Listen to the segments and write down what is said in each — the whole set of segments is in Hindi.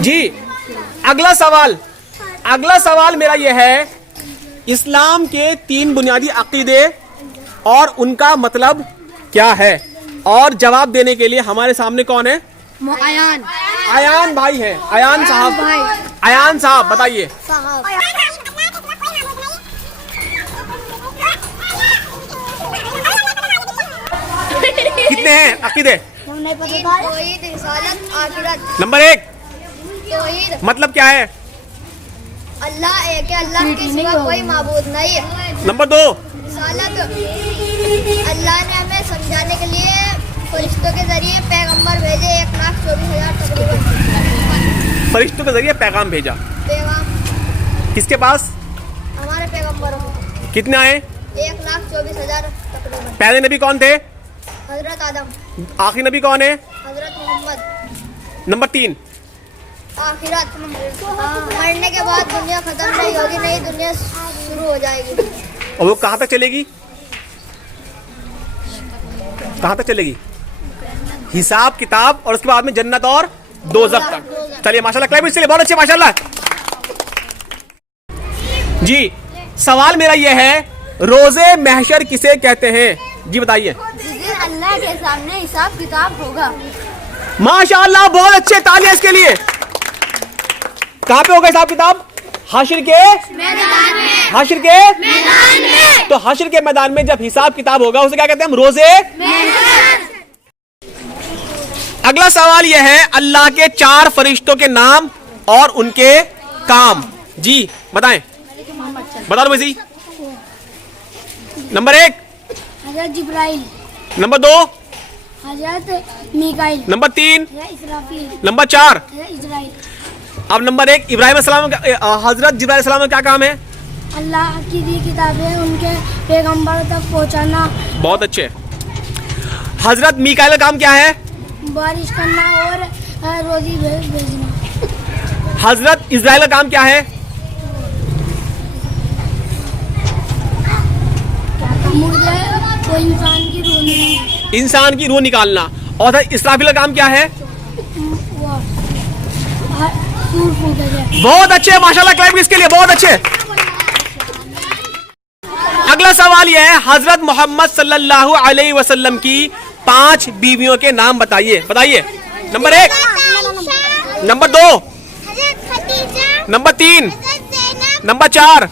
जी। अगला सवाल मेरा यह है, इस्लाम के 3 बुनियादी अकीदे और उनका मतलब क्या है? और जवाब देने के लिए हमारे सामने कौन है? अयान भाई है। अयान साहब बताइए। कितने हैं अकीदे? नंबर 1 मतलब क्या है? अल्लाह एक है, अल्लाह के सिवा कोई माबूद नहीं है। नंबर 2 अल्लाह ने हमें समझाने के लिए फरिश्तों के जरिए पैगंबर भेजे 1,24,000 तकरीबन। फरिश्तों के जरिए पैगाम भेजा। पैगाम किसके पास? हमारे पैगंबरों को। कितने आए? 1,24,000 तकरीबन। पहले नबी कौन थे? हजरत आदम। आखिरी नबी कौन है? हजरत मोहम्मद। नंबर 3 आखिरत, मरने के बाद दुनिया खत्म नहीं होगी, नई दुनिया शुरू हो जाएगी। और वो कहाँ तक चलेगी? कहाँ तक चलेगी? हिसाब किताब और उसके बाद में जन्नत और दोज़ख तक। चलिए माशाल्लाह, क्लैप इसके लिए बहुत अच्छे, माशाल्लाह जी। सवाल मेरा यह है, रोजे महशर किसे कहते हैं? जी बताइए। जिस दिन अल्लाह के सामने हिसाब किताब होगा। माशाल्लाह बहुत अच्छे, तालियां इसके लिए। कहाँ पे होगा हिसाब किताब? हाशिर के मैदान में। हाशिर के मैदान में। तो हाशिर के मैदान में जब हिसाब किताब होगा उसे क्या कहते हैं हम? रोजे। अगला सवाल यह है, अल्लाह के 4 फरिश्तों के नाम और उनके काम। जी बताएं। बता दो वैसे। नंबर 1 हजरत जिब्राइल। नंबर 2 हजरत मीकाइल। नंबर 3 इसराफील। नंबर 4 इजराइल। अब नंबर 1 इब्राहिम अलैहिस्सलाम का, हजरत जिब्राइल अलैहिस्सलाम का क्या काम है? अल्लाह की दी किताबें उनके पैगंबरों तक पहुंचाना। बहुत अच्छे। हजरत मीकाइल का काम क्या है? बारिश करना और रोजी भेजना। हजरत इजराइल का काम क्या है? मुर्दे को इंसान की रूह निकालना। और इसराफील का काम क्या है? बहुत अच्छे, माशाल्लाह, क्लैप इसके लिए, बहुत अच्छे। अगला सवाल यह है, हजरत मोहम्मद सल्लल्लाहु अलैहि वसल्लम की 5 बीवियों के नाम बताइए। Number 1 number 2 number 3 number 4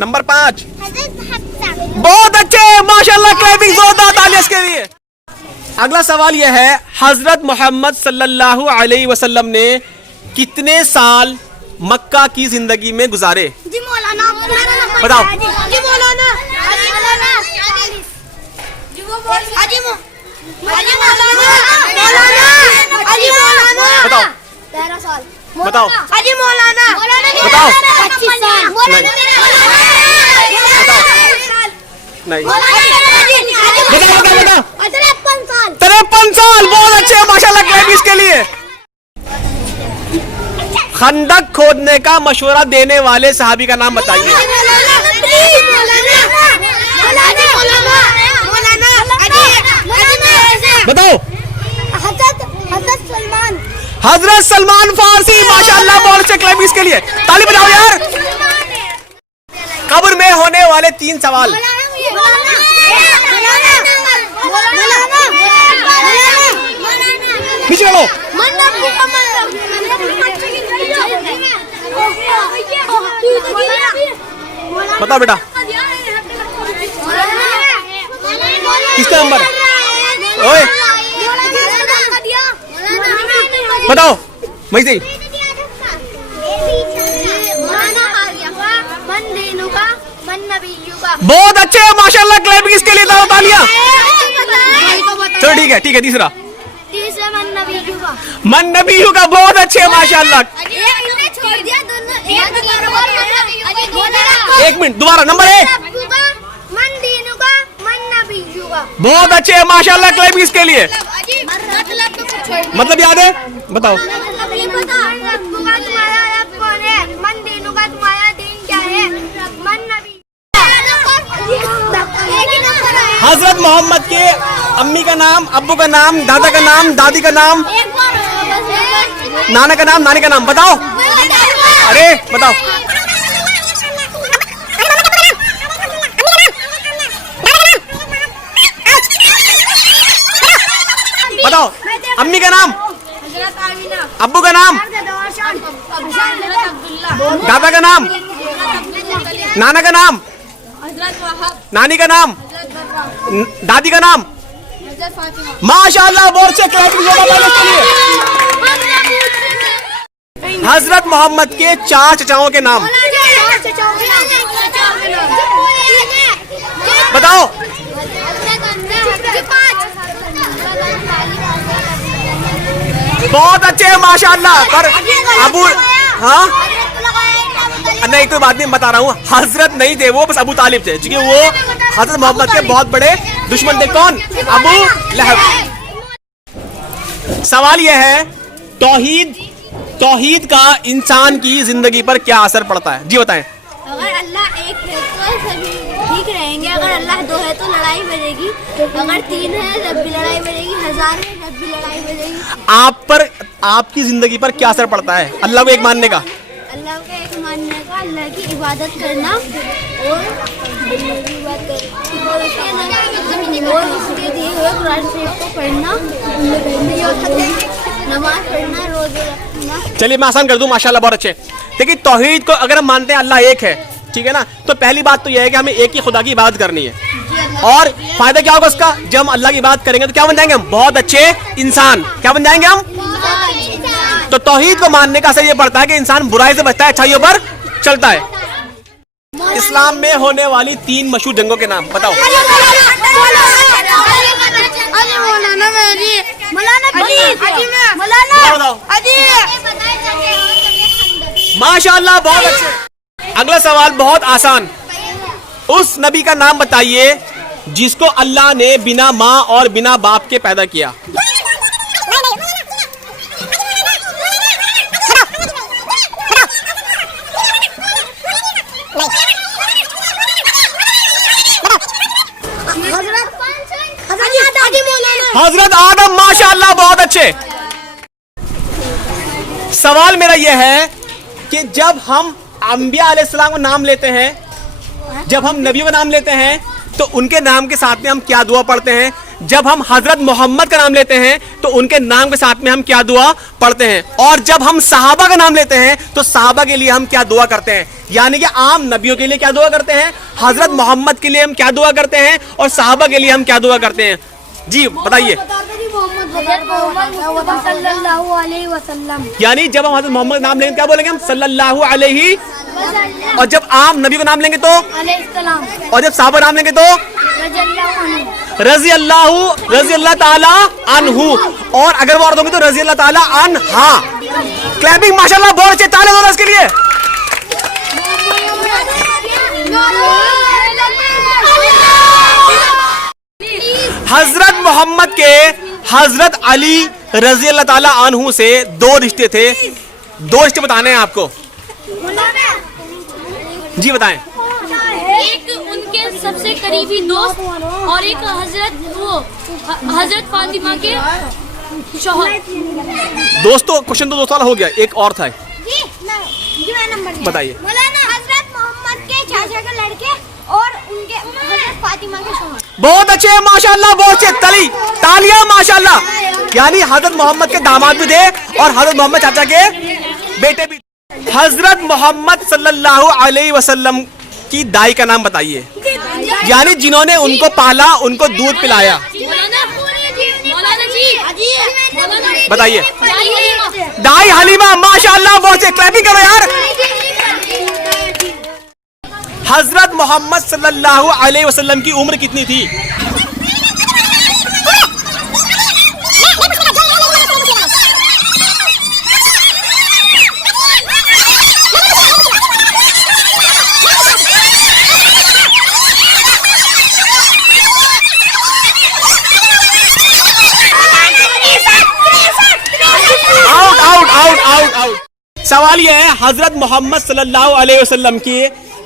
number 5। बहुत अच्छे, माशाल्लाह, क्लैपिंग जोरदार तालियां इसके लिए। अगला सवाल यह है, हजरत मोहम्मद सल्लल्लाहु अलैहि वसल्लम ने कितने साल मक्का की जिंदगी में गुजारे? जी मौलाना। बताओ। जी मौलाना। बताओ। 13 साल। बताओ। अजी मौलाना। बताओ। 25 साल। नहीं। बताओ। 53 साल। 53 साल, बहुत अच्छे, माशाल्लाह, क्लैप इसके लिए। खंदक खोदने का मशवरा देने वाले सहाबी का नाम बताइए। बताओ। हजरत सलमान फारसी, माशाल्लाह, बहुत अच्छे, क्लैप इसके लिए, ताली बजाओ यार। कब्र में होने वाले 3 सवाल। पीछे चलो। बताओ बेटा, किसका नंबर? ओए बताओ। वही सही। बहुत अच्छे, माशाल्लाह, क्लैपिंग इसके लिए, तालियां। चलो ठीक है, तीसरा मन नबीयू का, बहुत अच्छे, माशाल्लाह। 1 मिनट, दोबारा। नंबर 1 बहुत अच्छे, माशाल्लाह, क्लैपिंग इसके लिए। मतलब याद है? बताओ। हजरत मोहम्मद के अम्मी का नाम, अब्बू का नाम, दादा का नाम, दादी का नाम। नाना का नाम, नानी का नाम बताओ। अरे बताओ। बताओ। अम्मी का नाम, अब्बू का नाम, दादा का नाम, नाना का नाम, नानी का नाम, दादी का नाम। माशाअल्लाह, बहुत अच्छे क्लैपिंग इसके लिए। हजरत मोहम्मद के 4 चचाओं के नाम बताओ। बहुत अच्छे माशाअल्लाह। पर अबू, हाँ नहीं कोई बात नहीं, बता रहा हूँ, हजरत नहीं थे वो, बस अबू तालिब थे, क्योंकि वो हजरत मोहम्मद के बहुत बड़े दुश्मन थे। कौन? अबू लहब। सवाल यह है, तौहीद का इंसान की जिंदगी पर क्या असर पड़ता है? जी बताएं। अगर अल्लाह एक है तो सभी ठीक रहेंगे, अगर अल्लाह 2 है तो लड़ाई बढ़ेगी, अगर 3 है जब भी लड़ाई बढ़ेगी, 1000 है जब भी लड़ाई बढ़ेगी। आप पर, आपकी जिंदगी पर क्या असर पड़ता है अल्लाह को एक मानने का? अल्लाह को एक मानने का, अल्लाह की इबादत करना और उसके दिए हुए कुरान शरीफ को पढ़ना, नमाज पढ़ना, रोजे रखना। चलिए मैं आसान कर दूं, माशाल्लाह बहुत अच्छे। देखिए तौहीद को अगर हम मानते हैं अल्लाह एक है, ठीक है ना, तो पहली बात तो यह है कि हमें एक ही खुदा की इबादत करनी है। और फायदा क्या होगा उसका? जब हम अल्लाह की इबादत करेंगे तो क्या बन जाएंगे हम? बहुत अच्छे इंसान। क्या बन जाएंगे हम? तो तौहीद को मानने का असर ये पड़ता है कि इंसान बुराई से बचता है, अच्छाइयों पर चलता है। इस्लाम में होने वाली 3 मशहूर जंगों के नाम बताओ। माशाअल्लाह बहुत अच्छे। अगला सवाल बहुत आसान। उस नबी का नाम बताइए जिसको अल्लाह ने बिना माँ और बिना बाप के पैदा किया। हजरत आदम। माशाअल्लाह बहुत अच्छे। सवाल मेरा यह है कि जब हम अंबिया अलैहिस्सलाम का नाम लेते हैं, जब हम नबियों का नाम लेते हैं, तो उनके नाम के साथ में हम क्या दुआ पढ़ते हैं? जब हम हजरत मोहम्मद का नाम लेते हैं तो उनके नाम के साथ में हम क्या दुआ पढ़ते हैं? और जब हम सहाबा का नाम लेते हैं तो सहाबा के लिए हम क्या दुआ करते हैं? यानी कि आम नबियों के लिए क्या दुआ करते हैं, हजरत मोहम्मद के लिए हम क्या दुआ करते हैं, और सहाबा के लिए हम क्या दुआ करते हैं? जी बताइए। यानी जब हम हजरत मोहम्मद नाम लेंगे क्या बोलेंगे हम? सल्लल्लाहु अलैहि। और जब आम नबी का नाम लेंगे तो? और जब सहाबा नाम लेंगे तो? रजी अल्लाह ताला अन्हु। और अगर वो औरत होंगी तो रजी अल्लाह ताला अन्हा। क्लैपिंग माशाल्लाह बहुत अच्छे, ताली दो इसके लिए। हजरत मोहम्मद के हजरत अली रजी अल्लाह ताला अन्हु से 2 रिश्ते थे। 2 रिश्ते बताने हैं आपको। जी बताएं। एक उनके सबसे करीबी दोस्त और एक हजरत फातिमा के शौहर। दोस्तों क्वेश्चन तो 2 साल हो गया, एक और था। बताइए। हजरत मोहम्मद के चाचा के लड़के और उनके हजरत फातिमा के शौहर। बहुत अच्छे माशाल्लाह, बहुत अच्छे। तालियां माशाल्लाह। यानी हजरत मोहम्मद के दामाद भी थे और हजरत मोहम्मद चाचा के बेटे भी। हजरत मोहम्मद सल्लल्लाहु अलैहि वसल्लम की दाई का नाम बताइए, यानी जिन्होंने उनको पाला, उनको दूध पिलाया। बताइए। दाई हलीमा। माशाल्लाह बहुत अच्छे, क्लैपिंग करो यार। हजरत मोहम्मद सल्लल्लाहु अलैहि वसल्लम की उम्र कितनी थी? सवाल यह है, हजरत मोहम्मद सल्लल्लाहु अलैहि वसल्लम की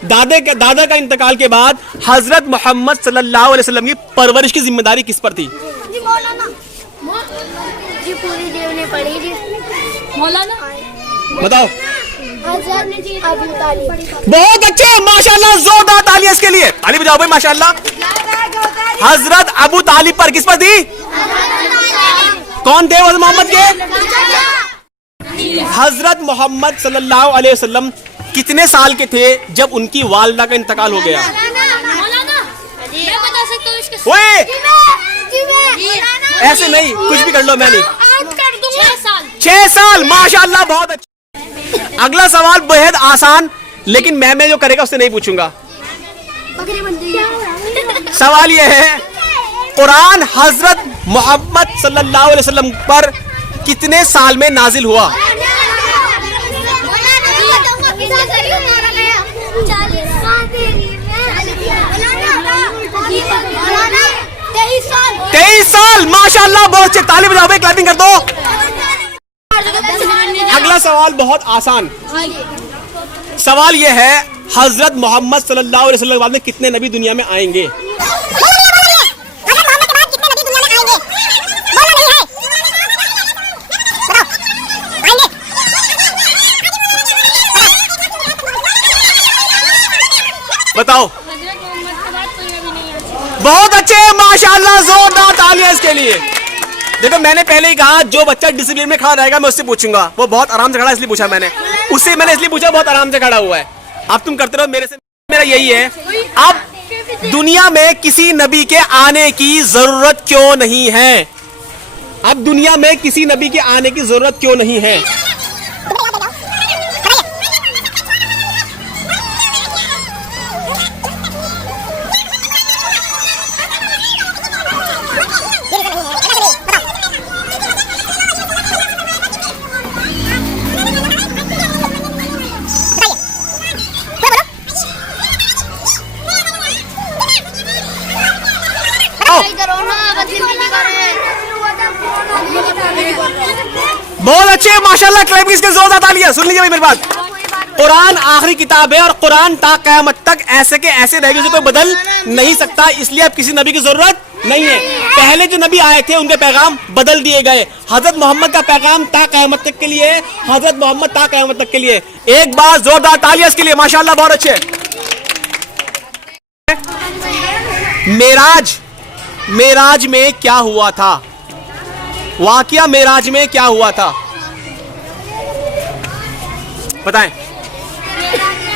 दादा का इंतकाल के बाद हजरत मोहम्मद सल्लल्लाहु अलैहि वसल्लम की परवरिश की जिम्मेदारी किस पर थी? जी पूरी जीवनी पढ़ी जी। मौलाना बताओ। हज़रत अबू तालिब। बहुत अच्छे, माशाल्लाह, जोरदार तालियां इसके लिए, ताली बजाओ भाई माशाल्लाह। हजरत अबू तालिब पर किस पर दी? कौन थे हजरत मोहम्मद के? हजरत मोहम्मद सल्लल्लाहु अलैहि वसल्लम कितने साल के थे जब उनकी वालिदा का इंतकाल हो गया? मौलाना मैं बता सकता हूँ इसका। ओए ऐसे नहीं, कुछ भी कर लो, मैं नहीं। 6 साल। 6 साल, माशाल्लाह, बहुत अच्छा। अगला सवाल बेहद आसान, लेकिन मैं जो करेगा उससे नहीं पूछूंगा। सवाल यह है, कुरान हजरत मोहम्मद सल्लल्लाहु अलैहि वसल्लम पर कितने साल में नाजिल हुआ? तेईस साल, माशाल्लाह, बहुत अच्छे, ताली बजाओ भाई, क्लैपिंग कर दो। अगला सवाल बहुत आसान। सवाल यह है, हजरत मोहम्मद सल्लल्लाहु अलैहि वसल्लम के बाद में कितने नबी दुनिया में आएंगे? बताओ। बहुत अच्छे, माशाल्लाह, जोरदार तालियां इसके लिए। देखो, मैंने पहले ही कहा, जो बच्चा डिसिप्लिन में खड़ा रहेगा मैं उससे पूछूंगा। वो बहुत आराम से खड़ा, इसलिए पूछा मैंने उससे। मैंने इसलिए पूछा, बहुत आराम से खड़ा हुआ है। अब तुम करते रहो मेरे से। मेरा यही है, अब दुनिया में किसी नबी के आने की जरूरत क्यों नहीं है? अब दुनिया में किसी नबी के आने की जरूरत क्यों नहीं है? बहुत अच्छे, माशाल्लाह, क्लैपिंग इसके जोरदार तालियां। सुन लीजिए भाई मेरी बात। कुरान आखिरी किताब है और कुरान ता क़यामत तक ऐसे के ऐसे रहेगी, उसे कोई बदल नहीं सकता। इसलिए अब किसी नबी की जरूरत नहीं है। पहले जो नबी आए थे उनके पैगाम बदल दिए गए। हजरत मोहम्मद का पैगाम ता क़यामत तक के लिए, हजरत मोहम्मद ता क़यामत तक के लिए। एक बार जोरदार तालियां इसके लिए, माशाल्लाह, बहुत अच्छे। मेराज में क्या हुआ था? वाकया मेराज में क्या हुआ था, बताएं।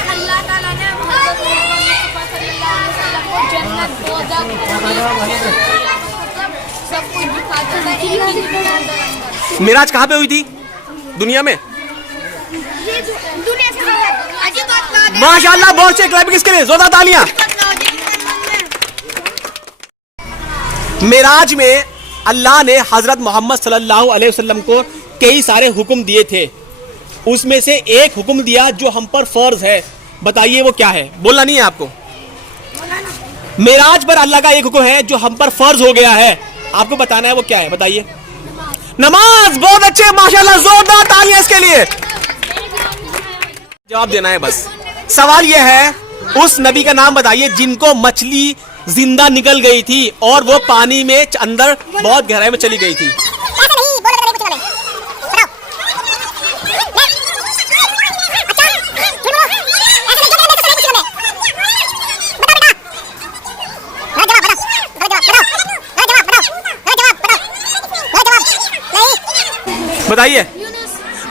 अल्लाह ताला ने मेराज कहाँ पे हुई थी दुनिया में? माशाल्लाह, बहुत अच्छे, क्लैपिंग इसके लिए, जोरदार तालियां। मेराज में अल्लाह ने हजरत मोहम्मद सल्लल्लाहु अलैहि वसल्लम को कई सारे हुक्म दिए थे। उसमें से एक हुक्म दिया जो हम पर फर्ज है। बताइए वो क्या है? बोलना नहीं है आपको। मेराज पर अल्लाह का एक हुक्म है जो हम पर फर्ज हो गया है, आपको बताना है वो क्या है, बताइए। नमाज। बहुत अच्छे, माशाल्लाह, जोरदार तालियां इसके लिए। जवाब देना है बस। सवाल यह है, उस नबी का नाम बताइए जिनको मछली जिंदा निकल गई थी और वो पानी में अंदर बहुत गहराई में चली गई थी। बताइए।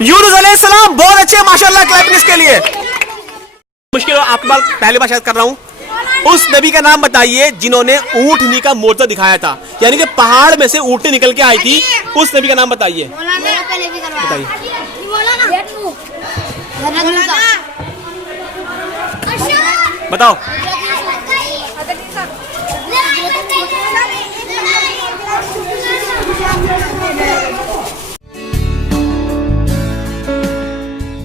यूनुस अलैहिस्सलाम। बहुत अच्छे, माशाल्लाह, क्लैपिंग इसके लिए। मुश्किल आपके पास पहली बार शायद कर रहा हूं। उस नबी का नाम बताइए जिन्होंने ऊंटनी का मोर्चा दिखाया था, यानी कि पहाड़ में से ऊंटनी निकल के आई थी। उस नबी का नाम बताइए। बताइए। बताओ।